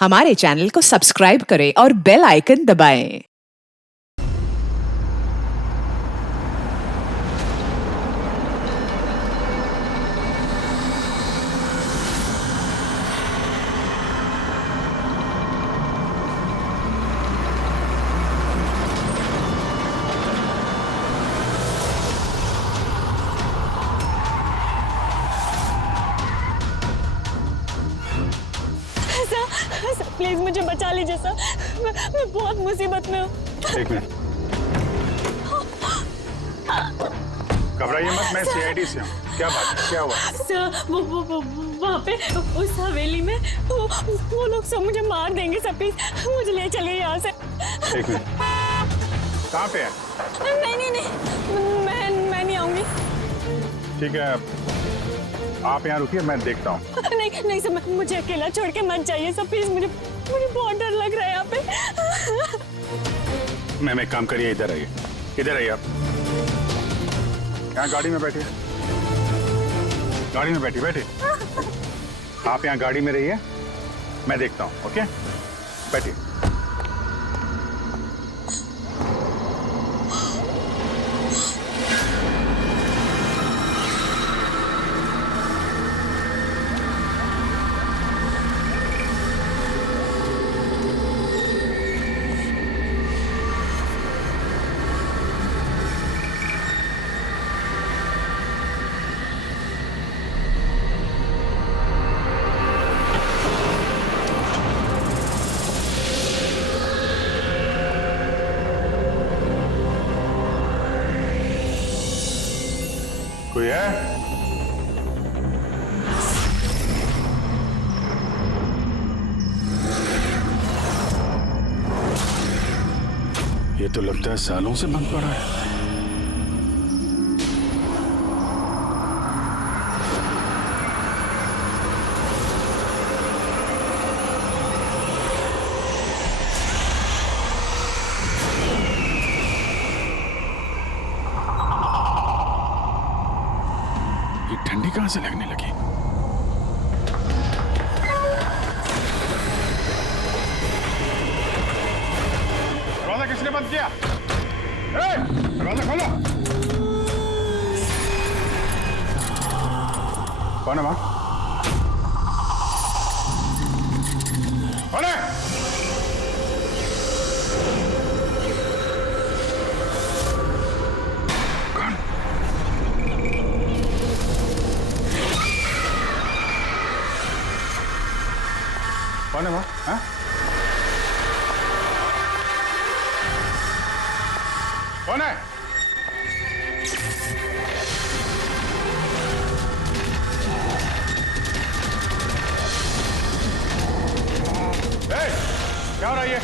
हमारे चैनल को सब्सक्राइब करें और बेल आइकन दबाएं। सर प्लीज मुझे बचा लीजिए सर, मैं बहुत मुसीबत में हूँ। एक मिनट, घबराइए मत, मैं सीआईडी से हूँ। क्या बात है, क्या हुआ? सर वो वहाँ पे उस हवेली में वो लोग सब मुझे मार देंगे सर, प्लीज मुझे ले चलिए यहाँ से। एक मिनट, कहाँ पे है? नहीं मैं नहीं आऊंगी। ठीक है, आप यहाँ रुकिए, मैं देखता हूँ। नहीं सर, मुझे अकेला छोड़ के मत जाइए सर, प्लीज मुझे बहुत डर लग रहा है यहाँ पे। मैम एक काम करिए, इधर आइए, इधर आइए आप। यहाँ गाड़ी में बैठिए, गाड़ी में बैठिए। आप यहाँ गाड़ी में रहिए, मैं देखता हूँ। ओके, बैठिए। कोई है? ये तो लगता है सालों से बंद पड़ा है। ये ठंडी कहां से लगने लगी? दरवाजा किसने बंद किया? दरवाजा खोलो। कौन है वहां? कौन है? कौन है वहां? हाँ? कौन है? क्या हो रहा है ये?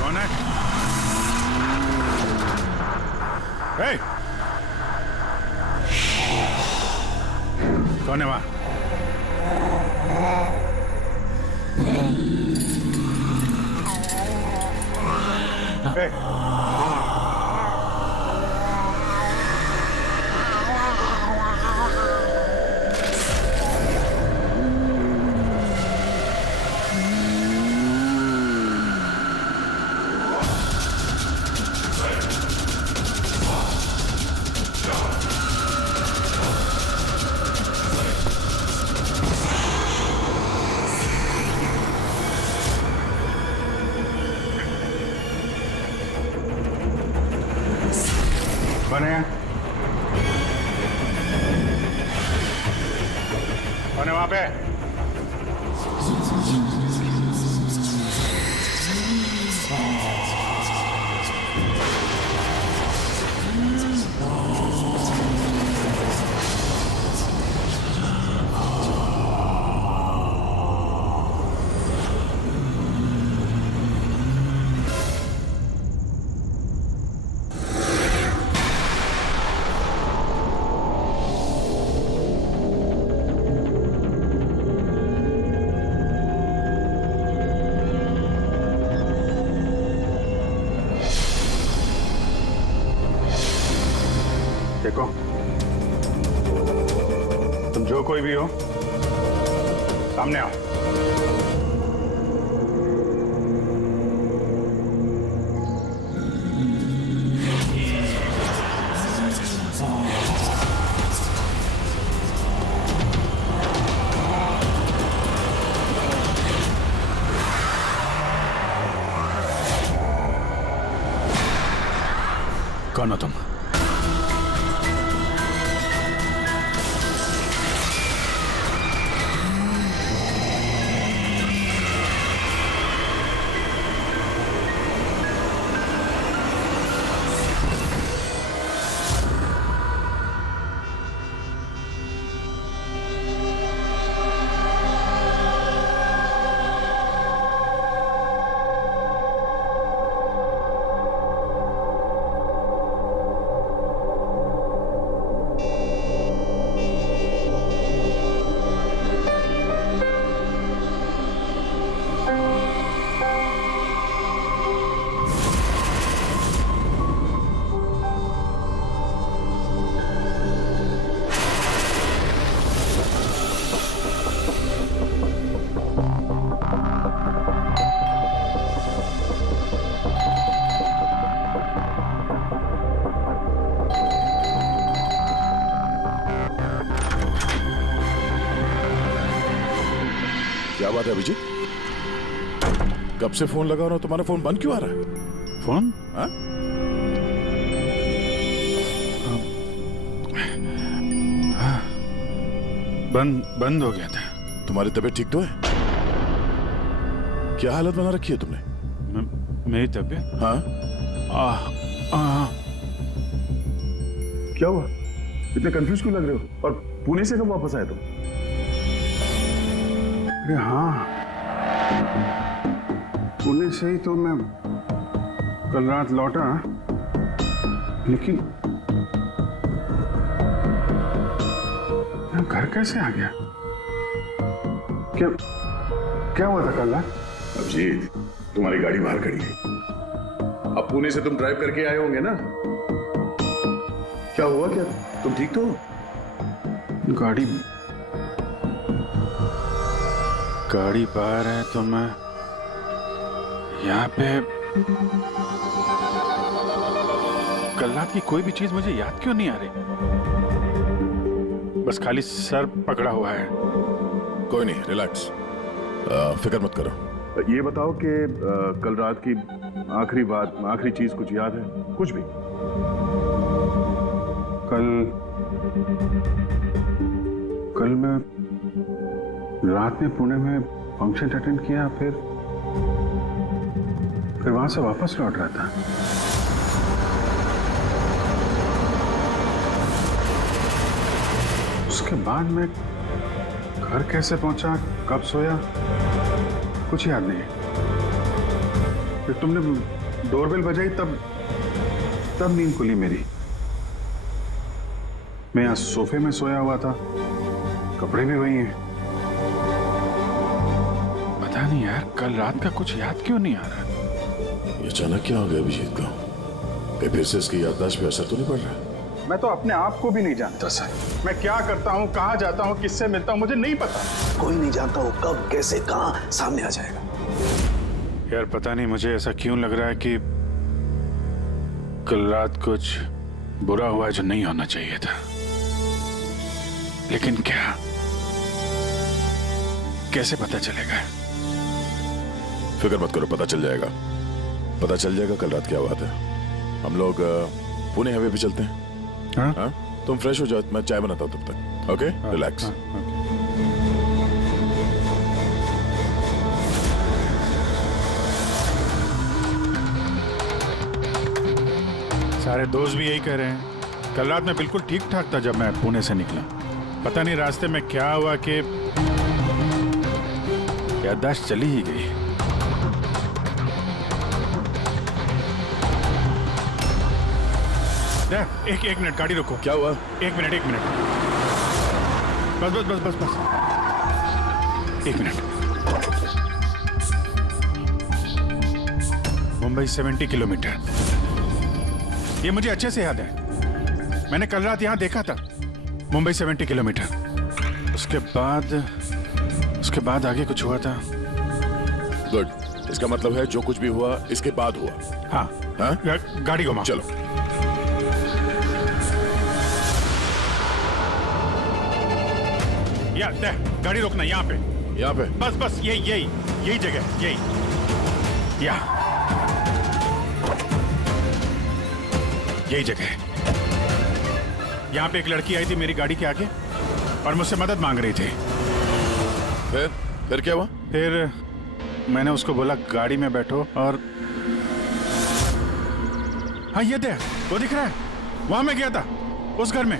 कौन है? कौन है वहां? कौन है? कौन है वहां पे? देखो, तुम जो कोई भी हो, सामने आओ। कौन हो तुम? क्या बात है अभिजीत? कब से फोन लगा रहा हूं, तुम्हारा फोन बंद क्यों आ रहा है? फोन? हाँ? बंद हो गया था। तुम्हारी तबीयत ठीक तो है? क्या हालत बना रखी है तुमने? मेरी तबीयत? हाँ? क्या हुआ? इतने कंफ्यूज क्यों लग रहे हो? और पुणे से कब वापस आए तुम? अरे हाँ, पुणे से ही तो मैं कल रात लौटा, लेकिन मैं घर कैसे आ गया? क्या हुआ था कल रात? अभिजीत, तुम्हारी गाड़ी बाहर खड़ी है। अब पुणे से तुम ड्राइव करके आए होंगे ना? क्या हुआ? क्या तुम ठीक तो हो? गाड़ी बाहर है तो मैं यहाँ पे। कल रात की कोई भी चीज मुझे याद क्यों नहीं आ रही? बस खाली सर पकड़ा हुआ है। कोई नहीं, रिलैक्स, फिक्र मत करो। ये बताओ कि कल रात की आखिरी बात, आखिरी चीज कुछ याद है? कुछ भी? कल मैं रात में पुणे में फंक्शन अटेंड किया, फिर वहां से वापस लौट रहा था। उसके बाद मैं घर कैसे पहुंचा, कब सोया, कुछ याद नहीं। फिर तुमने डोरबेल बजाई, तब नींद खुली मेरी। मैं यहाँ सोफे में सोया हुआ था, कपड़े भी वही हैं। पता नहीं यार, कल रात का कुछ याद क्यों नहीं आ रहा? ये अचानक क्या हो गया अभिजीत को? कहीं फिर से इसकी याददाश्त पे असर तो नहीं पड़ रहा? मैं तो अपने आप को भी नहीं जानता सर। मैं क्या करता हूँ, कहाँ जाता हूँ, किससे मिलता हूँ, मुझे नहीं पता। कोई नहीं जानता वो कब, कैसे, कहाँ सामने आ जाएगा। यार पता नहीं मुझे ऐसा क्यों लग रहा है कि कल रात कुछ बुरा हुआ जो नहीं होना चाहिए था। लेकिन क्या, कैसे पता चलेगा? फिक्र मत करो, पता चल जाएगा। पता चल जाएगा कल रात क्या बात है। हम लोग पुणे हाईवे पे चलते हैं। हाँ? हाँ? तुम फ्रेश हो जाओ, मैं चाय बनाता हूँ तब तक। Okay, relax. सारे दोस्त भी यही कह रहे हैं। कल रात मैं बिल्कुल ठीक ठाक था जब मैं पुणे से निकला। पता नहीं रास्ते में क्या हुआ कि याददाश्त चली ही गई। एक मिनट, गाड़ी रोको। क्या हुआ? एक मिनट। बस। एक मिनट। मुंबई 70 किलोमीटर, ये मुझे अच्छे से याद है। मैंने कल रात यहाँ देखा था, मुंबई 70 किलोमीटर। उसके बाद आगे कुछ हुआ था। गुड, इसका मतलब है जो कुछ भी हुआ इसके बाद हुआ। हाँ, हाँ? गाड़ी घुमाओ। चलो। गाड़ी रोकना यहाँ पे। यहाँ पे? बस यही जगह, यही जगह है। यहाँ पे एक लड़की आई थी मेरी गाड़ी के आगे और मुझसे मदद मांग रही थी। फिर क्या हुआ? फिर मैंने उसको बोला गाड़ी में बैठो और हाँ ये देख, वो दिख रहा है, वहां मैं गया था, उस घर में।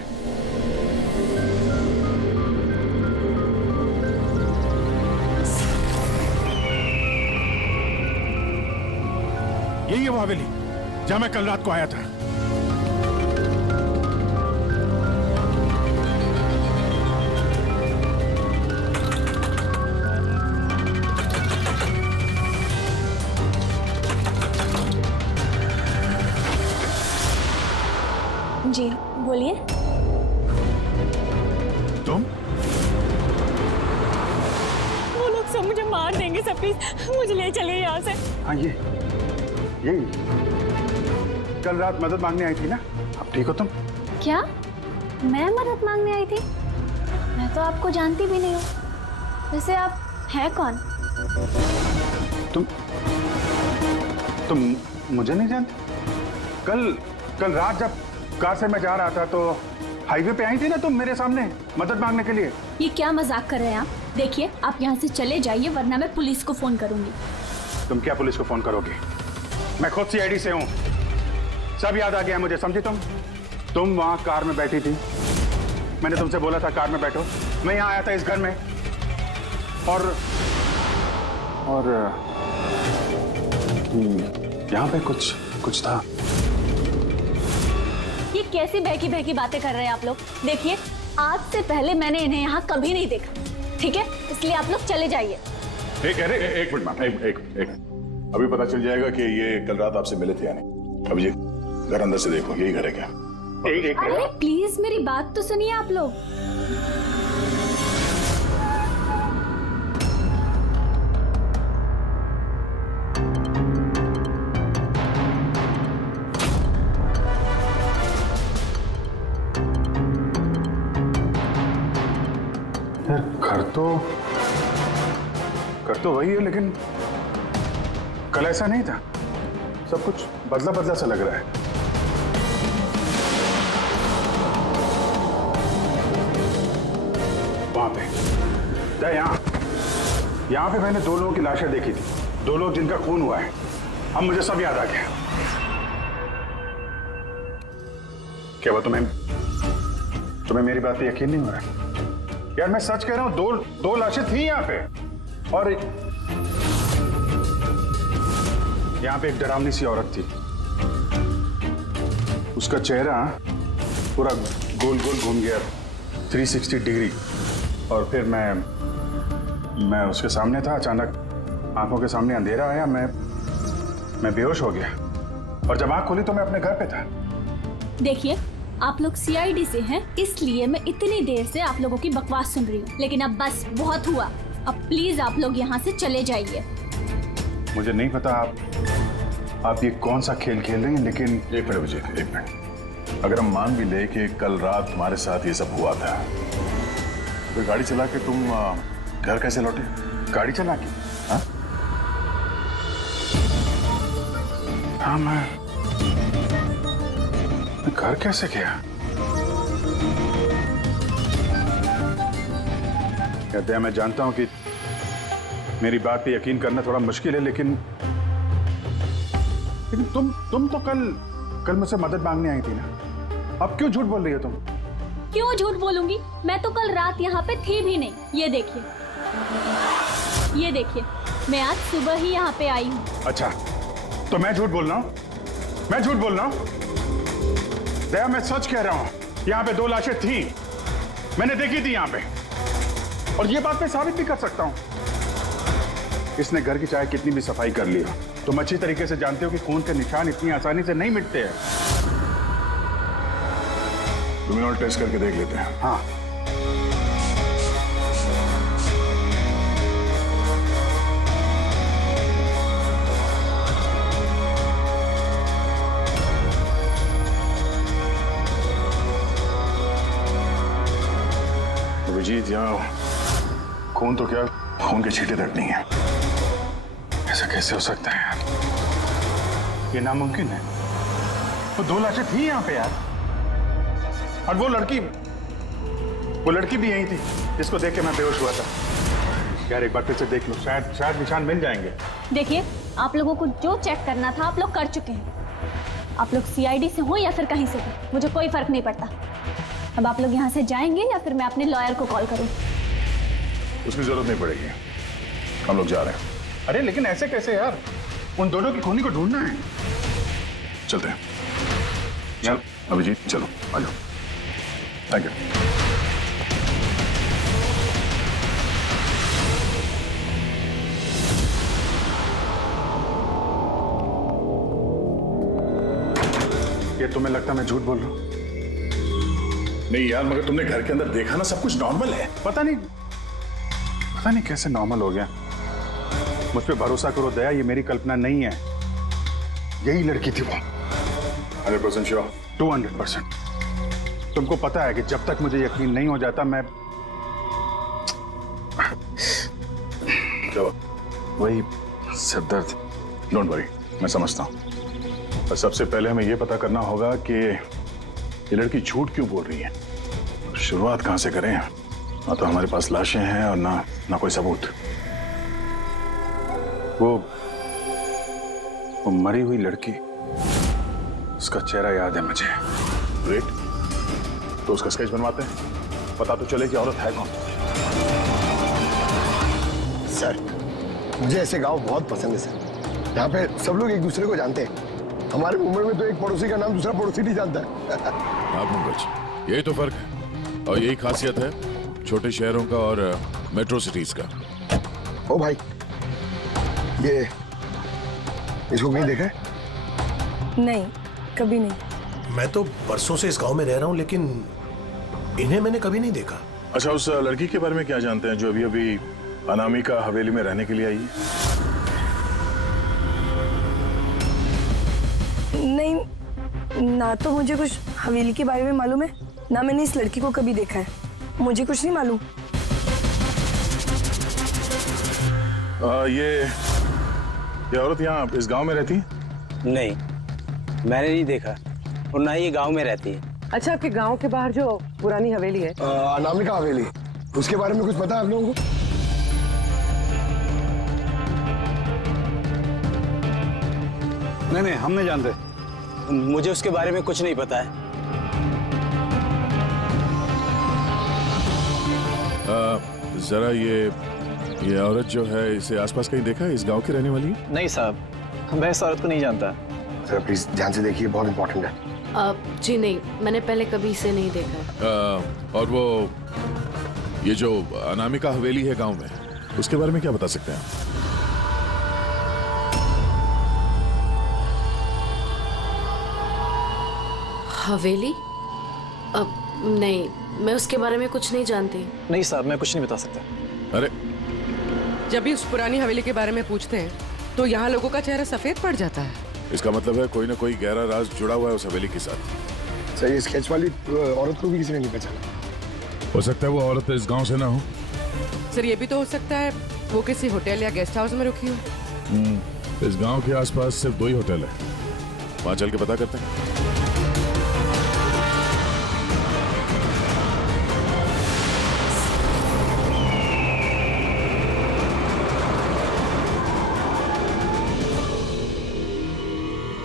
यही है वो हवेली जहां मैं कल रात को आया था। जी बोलिए। तुम? वो लोग सब मुझे मार देंगे सर, प्लीज मुझे ले चलिए यहाँ से। हाँ यही कल रात मदद मांगने आई थी ना, अब ठीक हो तुम? क्या मैं मदद मांगने आई थी? मैं तो आपको जानती भी नहीं हूँ। वैसे आप हैं कौन? तुम मुझे नहीं जानते? कल रात जब कार से मैं जा रहा था तो हाईवे पे आई थी ना तुम मेरे सामने मदद मांगने के लिए। ये क्या मजाक कर रहे हैं आप? देखिए आप यहाँ से चले जाइए वरना मैं पुलिस को फोन करूंगी। तुम क्या पुलिस को फोन करोगे? मैं खुद CID से हूँ, सब याद आ गया मुझे, समझी तुम वहां कार में बैठी थी, मैंने तुमसे बोला था कार में बैठो, मैं यहाँ आया था इस घर में और यहाँ पे कुछ था। ये कैसी बहकी बहकी बातें कर रहे हैं आप लोग? देखिए आज से पहले मैंने इन्हें यहाँ कभी नहीं देखा, ठीक है? इसलिए आप लोग चले जाइए। एक मिनट मैम, एक अभी पता चल जाएगा कि ये कल रात आपसे मिले थे या नहीं। अब ये घर अंदर से देखो, यही घर है क्या? अरे प्लीज मेरी बात तो सुनिए आप लोग। घर तो वही है, लेकिन कल ऐसा नहीं था, सब कुछ बदला बदला सा लग रहा है। वहां पे यहाँ पे मैंने 2 लोगों की लाशें देखी थी, 2 लोग जिनका खून हुआ है। अब मुझे सब याद आ गया। क्या वो तुम्हें मेरी बात पे यकीन नहीं हो रहा? यार मैं सच कह रहा हूं, 2 लाशें थी यहाँ पे और यहाँ पे एक डरावनी सी औरत थी, उसका चेहरा पूरा गोल गोल घूम गया 360 डिग्री और फिर मैं उसके सामने था, अचानक आंखों के सामने अंधेरा आया, मैं बेहोश हो गया और जब आंख खोली तो मैं अपने घर पे था। देखिए आप लोग CID से हैं, इसलिए मैं इतनी देर से आप लोगों की बकवास सुन रही हूँ, लेकिन अब बस बहुत हुआ। अब प्लीज आप लोग यहाँ से चले जाइए। मुझे नहीं पता आप ये कौन सा खेल खेल रही हैं, लेकिन एक मिनट विजय, एक मिनट। अगर हम मान भी ले कि कल रात तुम्हारे साथ ये सब हुआ था, तो गाड़ी चला के तुम घर कैसे लौटे? गाड़ी चला के? हाँ मैं घर कैसे गया? कहते हैं, मैं जानता हूं कि मेरी बात पे यकीन करना थोड़ा मुश्किल है, लेकिन तुम तो कल मुझसे मदद मांगने आई थी ना, अब क्यों झूठ बोल रही हो तुम? क्यों झूठ बोलूंगी? मैं तो कल रात यहाँ पे थी भी नहीं। ये देखिए मैं आज सुबह ही यहाँ पे आई हूँ। अच्छा तो मैं झूठ बोल रहा हूँ? मैं झूठ बोल रहा हूँ? दया मैं सच कह रहा हूँ, यहाँ पे 2 लाशें थी, मैंने देखी थी यहाँ पे, और ये बात मैं साबित भी कर सकता हूँ। इसने घर की चाहे कितनी भी सफाई कर ली हो, तुम अच्छी तरीके से जानते हो कि खून के निशान इतनी आसानी से नहीं मिटते हैं। लुमिनॉल टेस्ट करके देख लेते हैं। हाँ। अभिजीत, यहाँ खून तो क्या, खून के छींटे तक नहीं है। ऐसा कैसे हो सकता है यार? ये नामुमकिन है। तो 2 लाशें थी यहाँ पे यार, और वो लड़की भी यही थी जिसको देख के मैं बेहोश हुआ था। यार एक बार फिर से देख लो, शायद निशान मिल जाएंगे। देखिए, आप लोगों को जो चेक करना था आप लोग कर चुके हैं। आप लोग सीआईडी से हो या फिर कहीं से भी, मुझे कोई फर्क नहीं पड़ता। अब आप लोग यहाँ से जाएंगे या फिर मैं अपने लॉयर को कॉल करूँ? उसकी जरूरत नहीं पड़ेगी, हम लोग जा रहे हैं। अरे लेकिन ऐसे कैसे यार, उन दोनों की खूनी को ढूंढना है। चलते हैं। चल अभिजीत, चलो आ जाओ। Thank you. ये तुम्हें लगता है मैं झूठ बोल रहा हूँ? नहीं यार, मगर तुमने घर के अंदर देखा ना, सब कुछ नॉर्मल है। पता नहीं कैसे नॉर्मल हो गया। मुझ पे भरोसा करो दया, ये मेरी कल्पना नहीं है। यही लड़की थी वो। 100% श्योर? 200%। तुमको पता है कि जब तक मुझे यकीन नहीं हो जाता मैं क्या हुआ? वही सिर दर्द। डोंट वरी, मैं समझता हूँ। पर सबसे पहले हमें यह पता करना होगा कि ये लड़की झूठ क्यों बोल रही है। शुरुआत कहाँ से करें? ना तो हमारे पास लाशें हैं और ना कोई सबूत। वो मरी हुई लड़की, उसका चेहरा याद है मुझे। ग्रेट, तो उसका स्केच बनवाते हैं, पता तो चले कि औरत है कौन। सर, मुझे ऐसे गांव बहुत पसंद है सर। यहाँ पे सब लोग एक दूसरे को जानते हैं। हमारे मुंबई में तो एक पड़ोसी का नाम दूसरा पड़ोसी नहीं जानता है। हाँ पंकज, यही तो फर्क है और यही खासियत है छोटे शहरों का और मेट्रो सिटीज का। ओ भाई, ये इसको कहीं देखा है? नहीं, कभी नहीं। मैं तो बरसों से इस गांव में रह रहा हूँ, लेकिन इन्हें मैंने कभी नहीं देखा। अच्छा, उस लड़की के बारे में क्या जानते हैं जो अभी अभी अनामिका हवेली में रहने के लिए आई है? नहीं, ना तो मुझे कुछ हवेली के बारे में मालूम है, ना मैंने इस लड़की को कभी देखा है। मुझे कुछ नहीं मालूम। ये औरत यहाँ इस गांव में रहती है? नहीं, मैंने नहीं देखा और ना ही ये गांव में रहती है। अच्छा, आपके गांव के बाहर जो पुरानी हवेली है, अनामिका हवेली, उसके बारे में कुछ पता है आप लोगों को? नहीं, हम नहीं जानते। मुझे उसके बारे में कुछ नहीं पता है। जरा ये औरत जो है, इसे आसपास कहीं देखा है? इस गांव की रहने वाली है? नहीं साहब, मैं इस औरत को नहीं जानता। सर प्लीज ध्यान से देखिए, बहुत इंपॉर्टेंट है। जी नहीं, मैंने पहले कभी इसे नहीं देखा। और वो ये जो अनामिका हवेली है गांव में, उसके बारे में क्या बता सकते हैं आप? हवेली? नहीं, मैं उसके बारे में कुछ नहीं जानती। नहीं साहब, मैं कुछ नहीं बता सकता। अरे, जब भी उस पुरानी हवेली के बारे में पूछते हैं तो यहाँ लोगों का चेहरा सफेद पड़ जाता है। इसका मतलब है कोई ना कोई गहरा राज जुड़ा हुआ है उस हवेली के साथ। सर, ये स्केच वाली औरत को भी किसी ने नहीं पहचाना। हो सकता है वो औरत इस गांव से ना हो। सर, ये भी तो हो सकता है वो किसी होटल या गेस्ट हाउस में रुकी हो। इस गांव के आसपास सिर्फ 2 ही होटल है, वहां चल के पता करते हैं।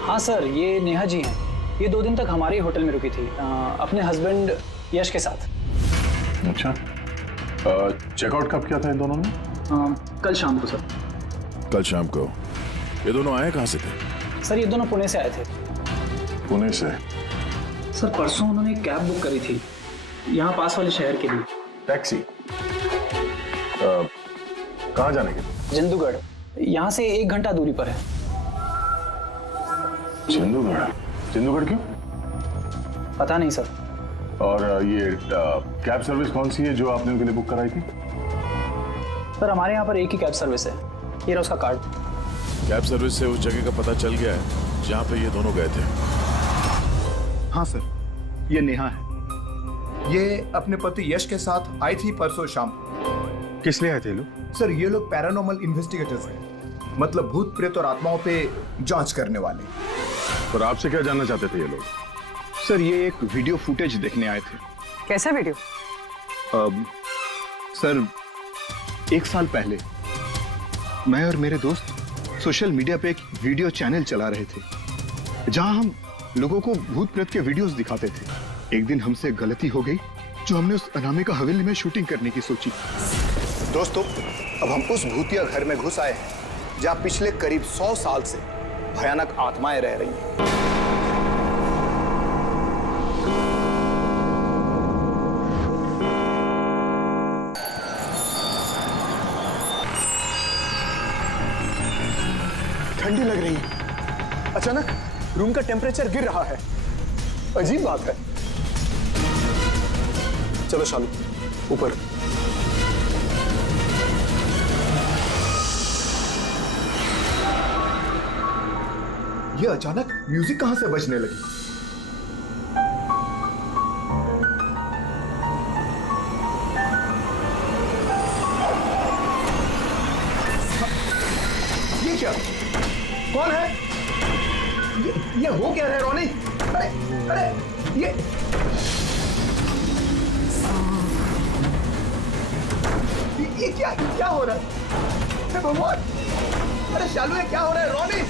हाँ सर, ये नेहा जी हैं। ये 2 दिन तक हमारे ही होटल में रुकी थी, अपने हस्बैंड यश के साथ। अच्छा, चेकआउट कब किया था इन दोनों ने? कल शाम को सर। कल शाम को? ये दोनों आए कहाँ से थे? सर, ये दोनों पुणे से आए थे। पुणे से? सर, परसों उन्होंने कैब बुक करी थी यहाँ पास वाले शहर के लिए। टैक्सी? कहाँ जाने के लिए? जंदूगढ़, यहाँ से 1 घंटा दूरी पर है। जंदूगढ़? जंदूगढ़ क्यों? पता नहीं सर, और ये कैब सर्विस कौन सी है जो आपने उनके लिए बुक कराई थी? सर हमारे यहाँ पर एक ही कैब सर्विस है, ये रहा उसका कार्ड। कैब सर्विस से उस जगह का पता चल गया है जहाँ पे ये दोनों गए थे। हाँ सर, ये नेहा है। ये अपने पति यश के साथ आई थी परसों शाम। किस लिए आए थे लोग? सर ये लोग पैरानॉर्मल इन्वेस्टिगेटर्स हैं, मतलब भूत प्रेत और आत्माओं पे जांच करने वाले। पर आपसे क्या जानना चाहते थे ये लोग? सर ये एक वीडियो फुटेज देखने आए थे। कैसा वीडियो? सर 1 साल पहले मैं और मेरे दोस्त सोशल मीडिया पे एक वीडियो चैनल चला रहे थे जहां हम लोगों को भूत प्रेत के वीडियोस दिखाते थे। एक दिन हमसे गलती हो गई जो हमने उस अनामिका हवेली में शूटिंग करने की सोची। दोस्तों, अब हम उस भूतिया घर में घुस आए हैं जहां पिछले करीब 100 साल से भयानक आत्माएं रह रही हैं। ठंडी लग रही है। अचानक रूम का टेम्परेचर गिर रहा है। अजीब बात है। चलो शालू ऊपर। ये अचानक म्यूजिक कहां से बजने लगी? ये क्या? कौन है? ये हो क्या रहा है रोनी? अरे ये क्या हो रहा है? भगवान! अरे शालू ये क्या हो रहा है? रोनी!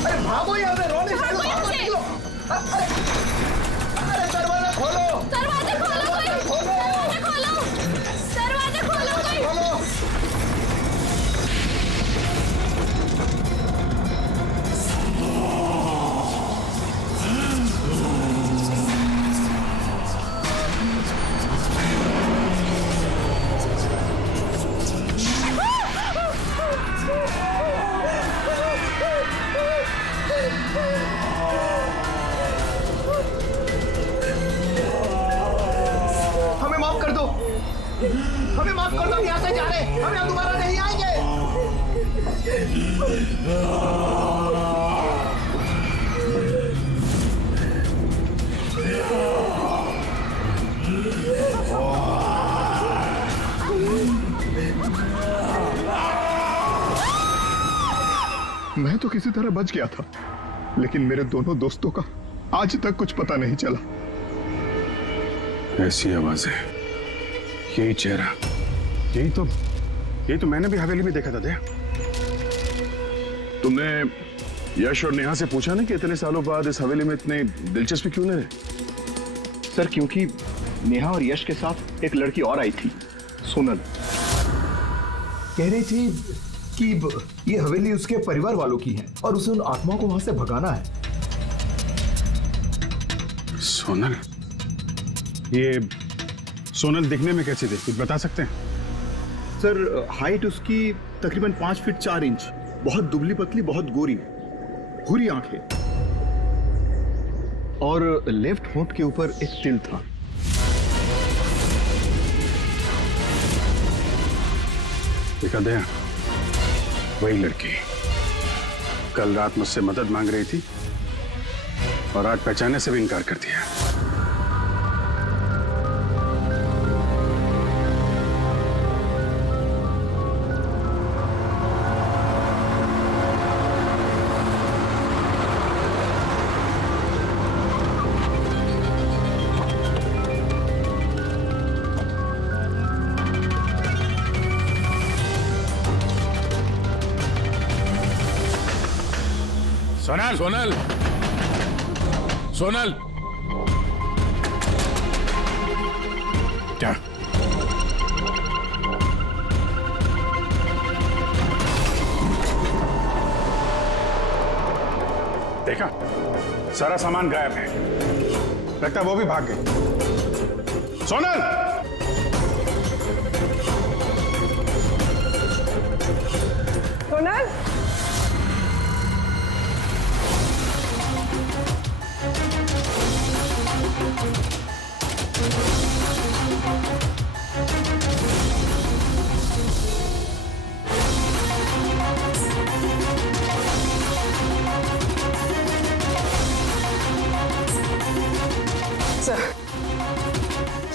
अरे भागो यहाँ से रोनी! शालू भागो, निकलो! अरे दरवाजा खोलो! दरवाजा खोलो कोई! दरवाजा खोलो! दरवाजा खोलो कोई! खोलो! हमें माफ कर दो, हम यहाँ से जा रहे हैं, हम यहाँ दोबारा नहीं आएंगे। मैं तो किसी तरह बच गया था, लेकिन मेरे दोनों दोस्तों का आज तक कुछ पता नहीं चला। ऐसी आवाजें, यही चेहरा, यही तो मैंने भी हवेली में देखा था। दया, तुमने यश और नेहा से पूछा ना कि इतने सालों बाद इस हवेली में इतने दिलचस्पी क्यों ले? सर क्योंकि नेहा और यश के साथ एक लड़की और आई थी, सोनल। कह रही थी कि ये हवेली उसके परिवार वालों की है और उसे उन आत्माओं को वहां से भगाना है। सोनल? ये सोनल दिखने में कैसी थी, कुछ बता सकते हैं? सर हाइट उसकी तकरीबन 5 फीट 4 इंच, बहुत दुबली पतली, बहुत गोरी, भूरी आंखें और लेफ्ट होंठ के ऊपर एक तिल था। देखा दया, वही लड़की कल रात मुझसे मदद मांग रही थी और आज पहचानने से भी इनकार कर दिया। सोनल! सोनल! सोनल! क्या? देखा, सारा सामान गायब है, लगता है वो भी भाग गई। सोनल! सोनल!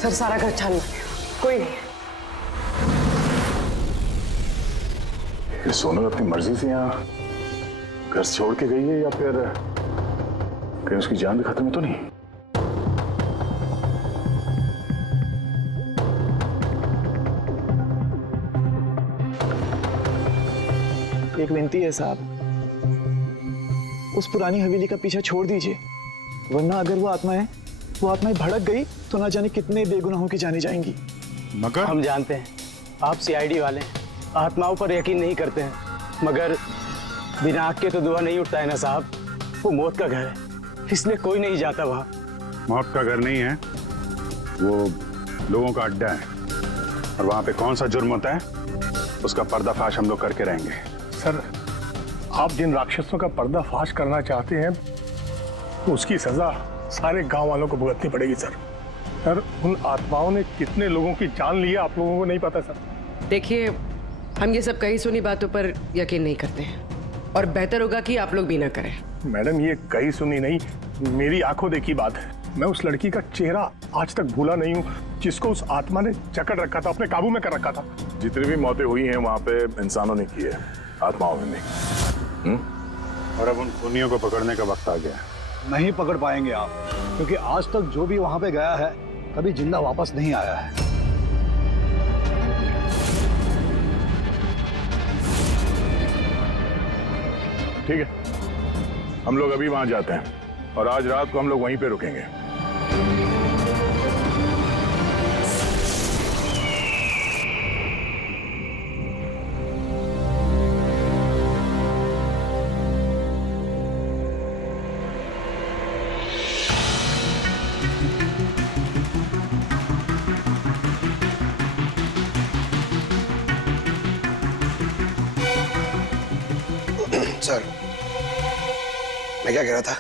सर सारा घर छानना कोई नहीं। ये सोनल अपनी मर्जी से यहाँ घर छोड़ के गई है या फिर कहीं उसकी जान भी खत्म तो नहीं? एक विनती है साहब, उस पुरानी हवेली का पीछा छोड़ दीजिए, वरना अगर वो आत्माएं भड़क गई तो ना जाने कितने बेगुनाहों की जाने जाएंगी। मगर हम जानते हैं आप सीआईडी वाले हैं, आत्माओं पर यकीन नहीं करते हैं, मगर बिना आग के तो धुआं नहीं उठता है ना साहब। वो मौत का घर है, इसलिए कोई नहीं जाता वहाँ। मौत का घर नहीं है, वो लोगों का अड्डा है, और वहां पे कौन सा जुर्म होता है उसका पर्दाफाश हम लोग करके रहेंगे। सर, आप जिन राक्षसों का पर्दाफाश करना चाहते हैं तो उसकी सजा सारे गांव वालों को भुगतनी पड़ेगी सर। सर, उन आत्माओं ने कितने लोगों की जान ली है आप लोगों को नहीं पता सर। देखिए, हम ये सब कही सुनी बातों पर यकीन नहीं करते हैं, और बेहतर होगा कि आप लोग भी ना करें। मैडम, ये कही सुनी नहीं, मेरी आंखों देखी बात है। मैं उस लड़की का चेहरा आज तक भूला नहीं हूँ, जिसको उस आत्मा ने जकड़ रखा था, अपने काबू में कर रखा था। जितनी भी मौतें हुई हैं वहां पे इंसानों ने की है, आत्माओं ने नहीं। और अब उन खूनियों को पकड़ने का वक्त आ गया है। नहीं पकड़ पाएंगे आप, क्योंकि आज तक जो भी वहां पे गया है कभी जिंदा वापस नहीं आया है। ठीक है, हम लोग अभी वहां जाते हैं और आज रात को हम लोग वहीं पे रुकेंगे। सर, मैं क्या कह रहा था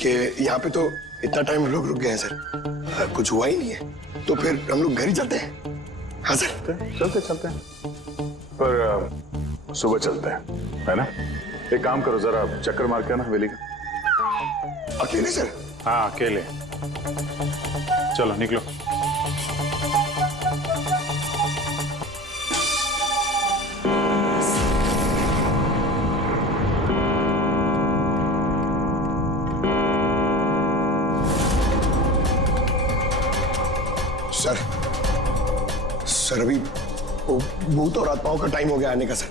कि यहाँ पे तो इतना टाइम लोग रुक गए हैं सर, कुछ हुआ ही नहीं है, तो फिर हम लोग घर ही चलते हैं। हाँ सर, चलते हैं, पर सुबह चलते हैं, है ना? एक काम करो, जरा चक्कर मार के आना हवेली का। अकेले सर? हाँ, अकेले। चलो निकलो। सर, अभी वो भूत और आत्माओं का टाइम हो गया आने का सर।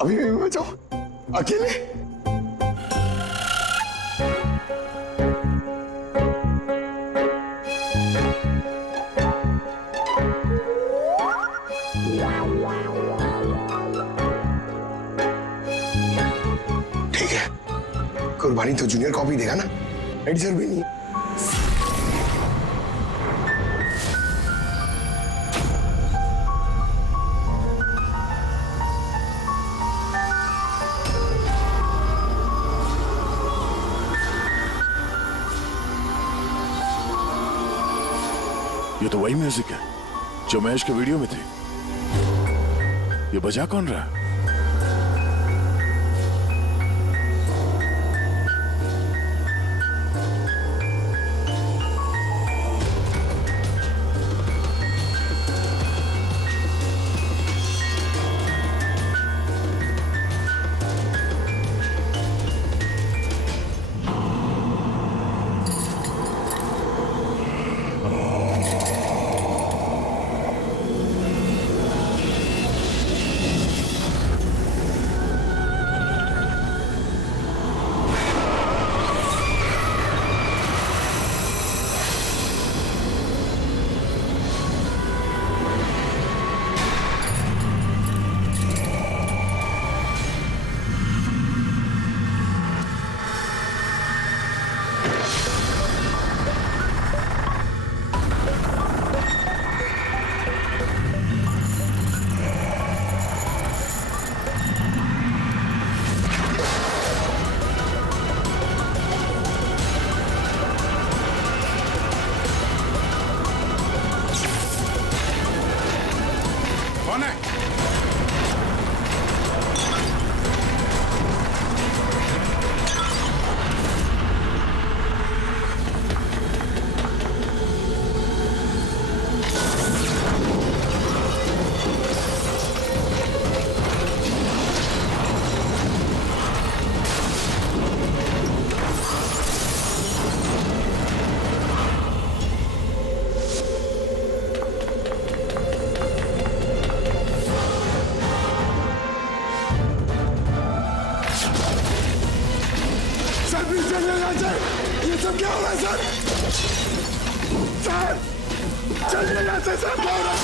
अभी मैं जाऊं अकेले? ठीक है, कुर्बानी तो जूनियर कॉपी देगा ना, एडिटर भी नहीं। ये तो वही म्यूजिक है जो महेश के वीडियो में थे। ये बजा कौन रहा है? प्लीज चलिए यहाँ से। ये सब क्या हो रहा है सर? सर चलिए यहाँ से। सर क्या हो रहा है?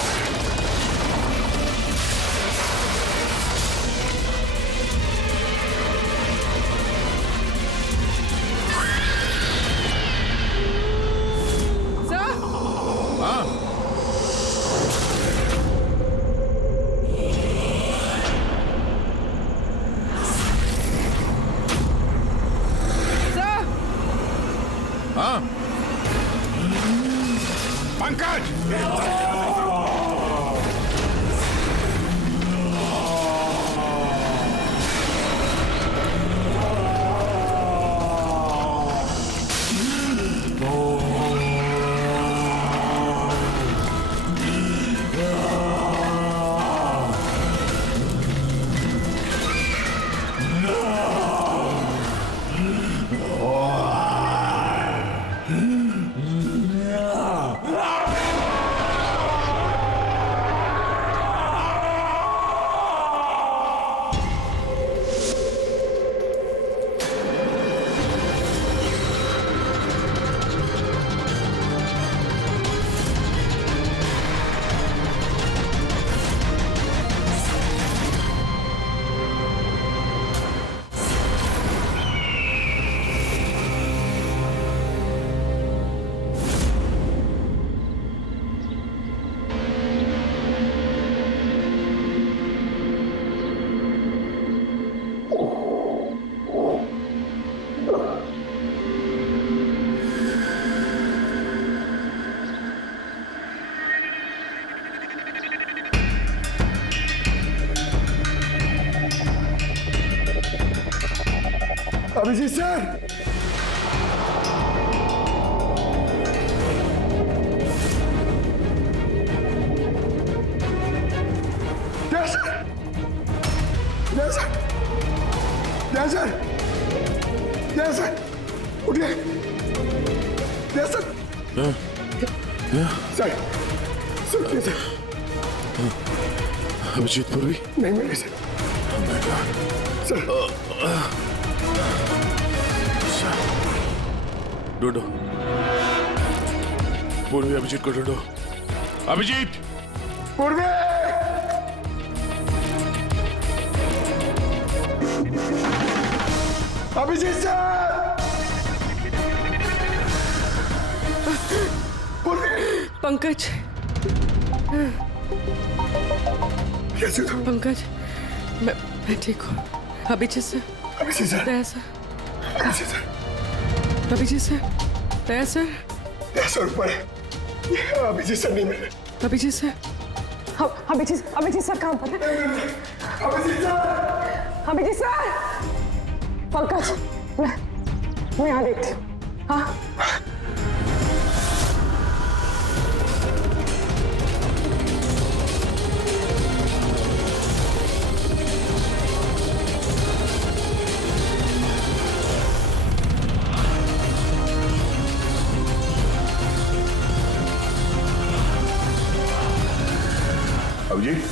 अभिजीत सर, सर उठिए। सर सुनिए सर। अभिजीत पूर्वी नहीं मिले सर। सर ढूंढो, पूर्वी अभिजीत को ढूंढो। अभिजीत! पूर्वी! अभिजीत सर! पंकज, कैसे हो? पंकज, मैं ठीक हूँ। Abhijeet sir, Abhijeet sir, Daya sir, Abhijeet sir, Abhijeet sir, Daya sir, ऊपर है। अभिजीत सर नहीं मिले। अभिजीत सर, अभिजीत सर कहाँ पर है? अभिजीत सर, अभिजीत सर, पंकज, मैं यहाँ देखती हूँ। हाँ अभिजीत,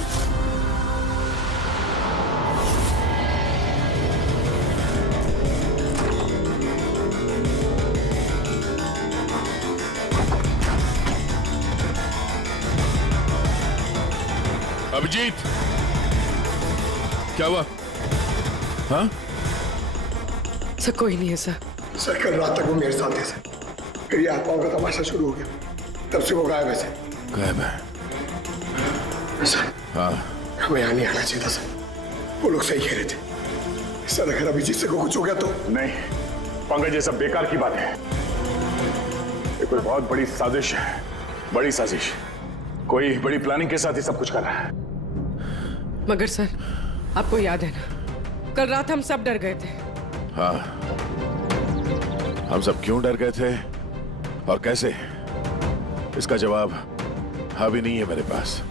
अभिजीत, क्या हुआ? हाँ? सर कोई नहीं है सर। सर कल रात तक वो मेरे साथ थे सर, फिर ये आत्माओं का तमाशा शुरू हो गया, तब से वो गायब है सर। गायब है? सर हाँ, हमें यहाँ नहीं आना चाहिए था सर, वो लोग सही कह रहे थे। सर अगर अभिजीत से को कुछ हो गया तो? नहीं पंकज, ये सब बेकार की बात है। ये कोई बहुत बड़ी साजिश है, बड़ी साजिश। कोई बड़ी प्लानिंग के साथ ही सब कुछ कर रहा है। मगर सर, आपको याद है ना, कल रात हम सब डर गए थे। हाँ, हम सब क्यों डर गए थे और कैसे, इसका जवाब अभी नहीं है मेरे पास।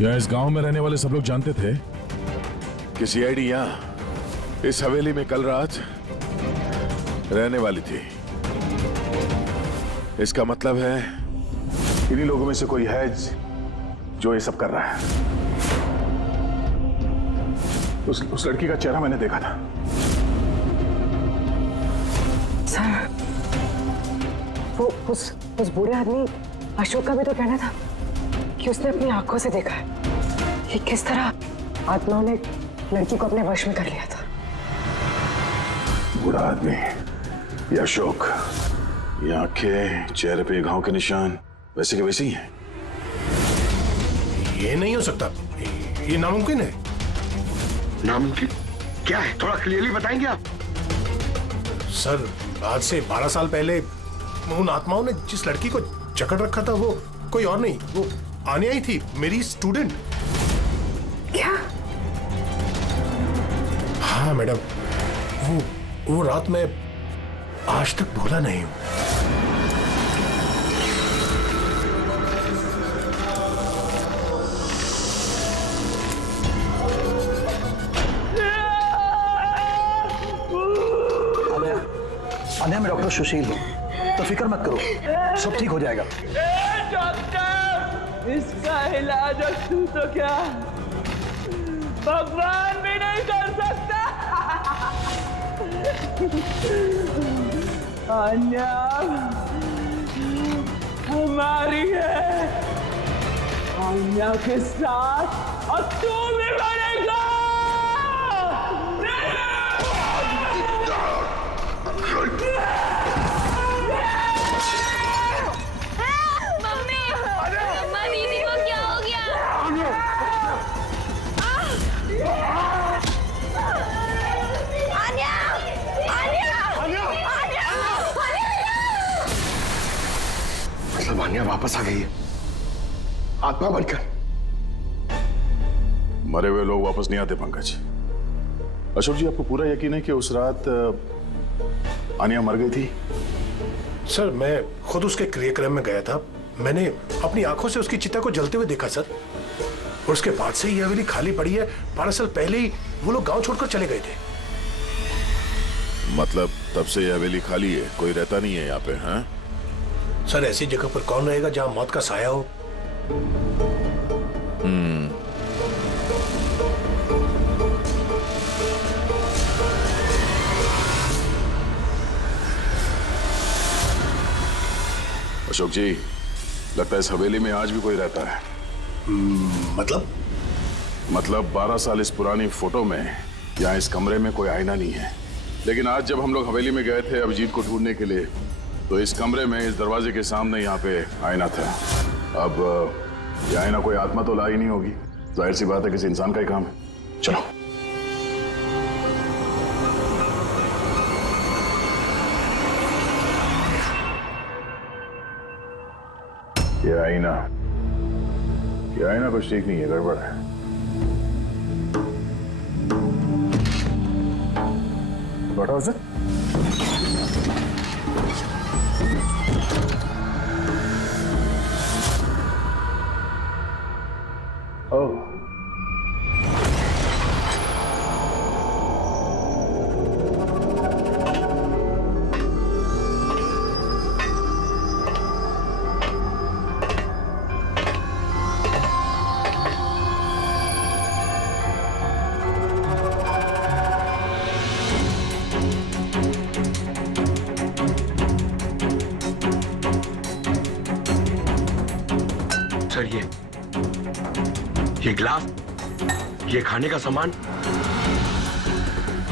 या इस गांव में रहने वाले सब लोग जानते थे कि सीआईडी यहाँ इस हवेली में कल रात रहने वाली थी। इसका मतलब है इन्हीं लोगों में से कोई है जो ये सब कर रहा है। उस लड़की का चेहरा मैंने देखा था। सर वो उस बूढ़े आदमी अशोक का भी तो कहना था कि उसने अपनी आंखों से देखा है कि किस तरह आत्माओं ने लड़की को अपने वश में कर लिया था। बूढ़ा आदमी, ये अशोक, ये आंखें, चेहरे पे घाव के निशान वैसे के वैसे ही हैं। ये नहीं हो सकता, ये नामुमकिन है। नामुमकिन क्या है, थोड़ा क्लियरली बताएंगे आप? सर, आज से 12 साल पहले उन आत्माओं ने जिस लड़की को जकड़ रखा था वो कोई और नहीं, वो आने आई थी, मेरी स्टूडेंट। क्या? हाँ मैडम, वो रात मैं आज तक भूला नहीं हूं। अनया, मैं डॉक्टर सुशील हूँ, तो फिक्र मत करो, सब ठीक हो जाएगा। डॉक्टर, इसका इलाज तू तो क्या भगवान भी नहीं कर सकता। अन्या हमारी है, अन्या के साथ और तू भी मरेगा। मतलब आन्या वापस आ गई है, आत्मा बनकर। मरे हुए लोग वापस नहीं आते पंकज। अशोक जी, आपको पूरा यकीन है कि उस रात आन्या मर गई थी? सर, मैं खुद उसके क्रियाक्रम में गया था, मैंने अपनी आंखों से उसकी चिता को जलते हुए देखा सर। और उसके बाद से ये हवेली खाली पड़ी है। 12 साल पहले ही वो लोग गांव छोड़कर चले गए थे। मतलब तब से ये हवेली खाली है, कोई रहता नहीं है यहाँ पे? हाँ सर, ऐसी जगह पर कौन रहेगा जहां मौत का साया हो? अशोक जी, लगता है इस हवेली में आज भी कोई रहता है। मतलब 12 साल इस पुरानी फोटो में यहाँ इस कमरे में कोई आईना नहीं है, लेकिन आज जब हम लोग हवेली में गए थे अभिजीत को ढूंढने के लिए, तो इस कमरे में इस दरवाजे के सामने यहाँ पे आईना था। अब ये आईना कोई आत्मा तो ला ही नहीं होगी, जाहिर सी बात है किसी इंसान का ही काम है। चलो। ये आईना कुछ ठीक नहीं है, गड़बड़ है। What was it? Oh. Sir, ये ग्लास, ये खाने का सामान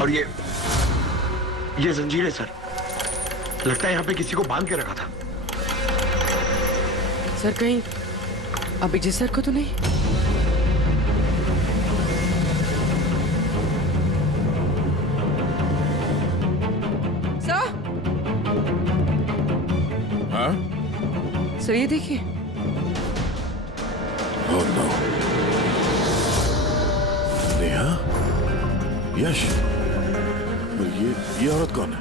और ये जंजीरें सर, लगता है यहाँ पे किसी को बांध के रखा था। सर, कहीं अभिजीत सर को तो नहीं? सर, हाँ सर ये देखिए। Oh no. नेहा, यश, ये औरत कौन है?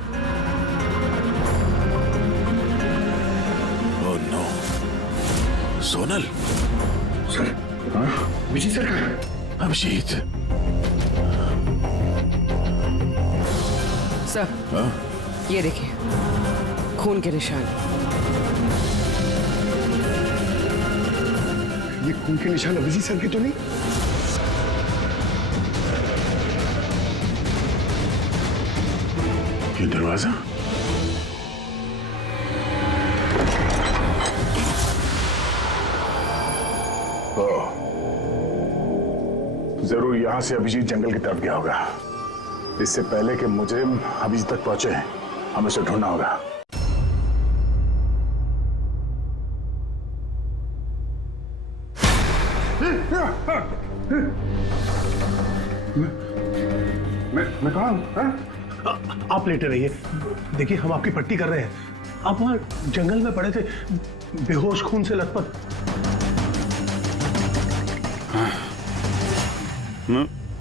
Oh no. Sonal. Sir, Abhijeet sir कहाँ है? अभिजीत। सर, हाँ? ये देखिए, खून के निशान। ये खून के निशान अभिजीत सर के तो नहीं? ये दरवाजा जरूर यहाँ से अभिजीत जंगल की तरफ गया होगा। इससे पहले कि मुजरिम अभिजीत तक पहुंचे हमें उसे ढूंढना होगा। मैं कहाँ हूँ? आप लेटे रहिए। देखिए हम आपकी पट्टी कर रहे हैं। आप वहाँ जंगल में पड़े थे, बेहोश, खून से लथपथ।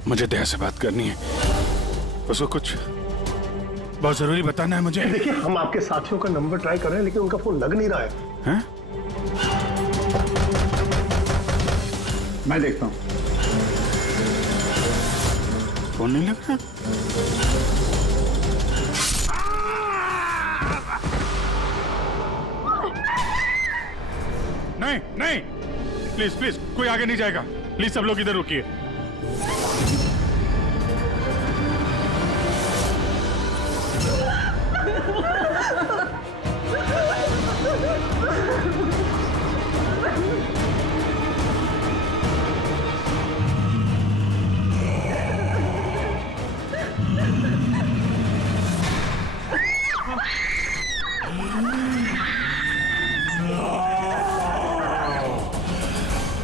मुझे दया से बात करनी है, उसको कुछ बहुत जरूरी बताना है मुझे। देखिए हम आपके साथियों का नंबर ट्राई कर रहे हैं लेकिन उनका फोन लग नहीं रहा है। हैं? मैं देखता हूँ। फोन नहीं लग रहा? नहीं नहीं, प्लीज प्लीज कोई आगे नहीं जाएगा। प्लीज सब लोग इधर रुकिए।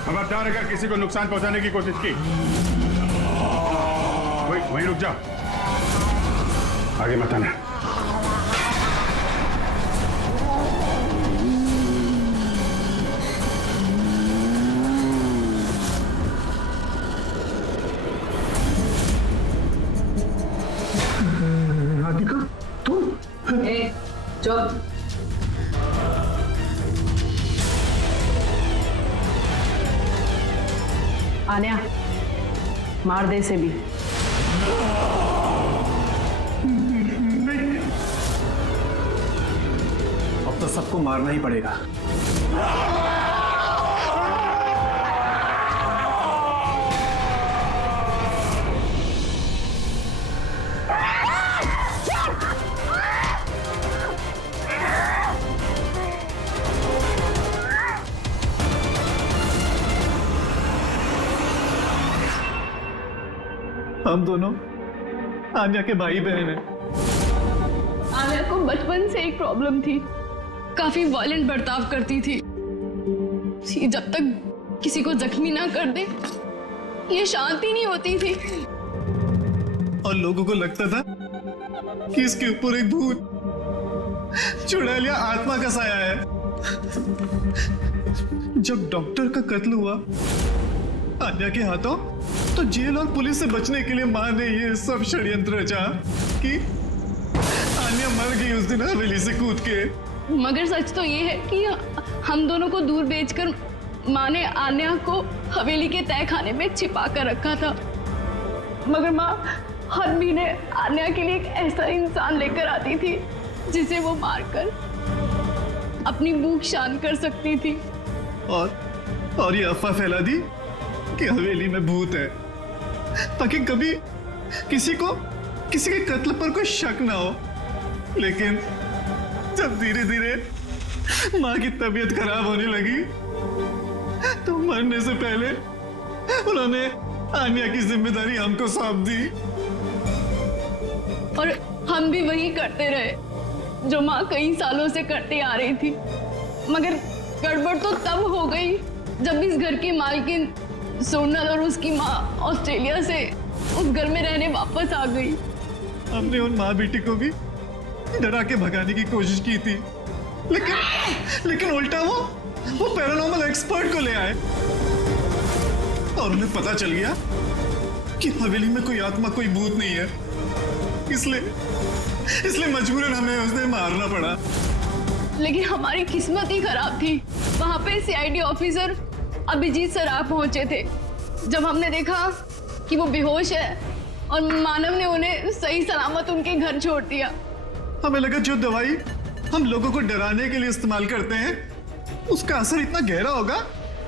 खबरदार अगर किसी को नुकसान पहुंचाने की कोशिश की, वहीं रुक जाओ, आगे मत आना। राधिका तुम? चुप। आन्या, मार दे इसे भी। अब तो सबको मारना ही पड़ेगा। हम दोनों आन्या के भाई बहन हैं। आन्या को बचपन से एक प्रॉब्लम थी, काफी वायलेंट बर्ताव करती थी। जब तक किसी को जख्मी ना कर दे ये शांति नहीं होती थी। और लोगों को लगता था कि इसके ऊपर एक भूत चुड़ैलिया आत्मा का साया है। जब डॉक्टर का कत्ल हुआ आन्या के हाथों, तो जेल और पुलिस से बचने के लिए मां ने ये सब षड्यंत्र रचा कि आन्या मर गई उस दिन हवेली से कूद के। मगर सच तो ये है कि हम दोनों को दूर बेचकर माँ ने आन्या को हवेली के तय खाने में छिपा कर रखा था। मगर माँ हर महीने आन्या के लिए एक ऐसा इंसान लेकर आती थी जिसे वो मारकर अपनी भूख शांत कर सकती थी। और ये अफवाह फैला दी कि हवेली में भूत है, ताकि कभी किसी के कत्ल पर कोई शक ना हो। लेकिन जब धीरे धीरे माँ की तबीयत खराब होने लगी तो मरने से पहले उन्होंने आन्या की जिम्मेदारी हमको सौंप दी। और हम भी वही करते रहे जो माँ कई सालों से करते आ रही थी। मगर गड़बड़ तो तब हो गई जब इस घर की मालकिन सोनल और उसकी माँ ऑस्ट्रेलिया से उस घर में रहने वापस आ गई। हमने उन माँ बेटी को भी डरा के भगाने की कोशिश की थी, लेकिन उल्टा वो पैरानॉर्मल एक्सपर्ट को ले आए और उन्हें पता चल गया कि हवेली में कोई आत्मा, कोई भूत नहीं है। इसलिए मजबूरन हमें उसने मारना पड़ा। लेकिन हमारी किस्मत ही खराब थी। वहां पे सीआईडी ऑफिसर अभिजीत सर आ पहुंचे थे। जब हमने देखा कि वो बेहोश है और मानव ने उन्हें सही सलामत उनके घर छोड़ दिया, हमें लगा जो दवाई हम लोगों को डराने के लिए इस्तेमाल करते हैं उसका असर इतना गहरा होगा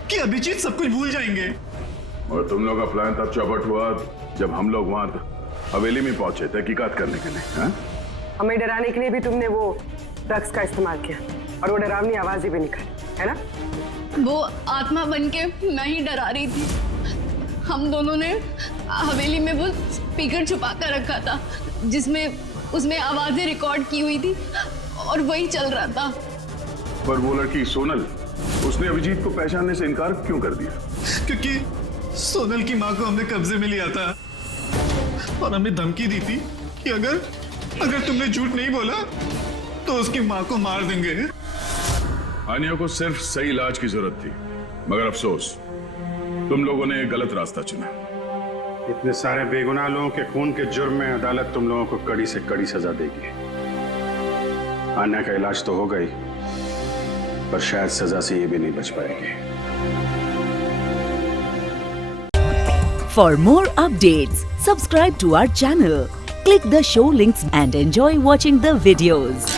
कि अभिजीत सब कुछ भूल जाएंगे। और तुम लोग का प्लान तब चौपट हुआ जब हम लोग वहां हवेली में पहुंचे तहकीकात करने के लिए। हाँ? हमें डराने के लिए भी तुमने वो ड्रग्स का इस्तेमाल किया और वो डरावनी आवाजें भी निकाली, है ना? वो आत्मा बनके मैं ही डरा रही थी। हम दोनों ने हवेली में वो स्पीकर छुपा कर रखा था जिसमें उसमें आवाजें रिकॉर्ड की हुई थी और वही चल रहा था। पर वो लड़की सोनल, उसने अभिजीत को पहचानने से इनकार क्यों कर दिया? क्योंकि सोनल की माँ को हमने कब्जे में लिया था और हमें धमकी दी थी कि अगर तुमने झूठ नहीं बोला तो उसकी माँ को मार देंगे। आनिया को सिर्फ सही इलाज की जरूरत थी, मगर अफसोस तुम लोगों ने गलत रास्ता चुना। इतने सारे बेगुनाह लोगों के खून के जुर्म में अदालत तुम लोगों को कड़ी से कड़ी सजा देगी। आन्या का इलाज तो हो गई, पर शायद सजा से ये भी नहीं बच पाएगी। For more updates, subscribe to our channel, click the show links and enjoy watching the videos.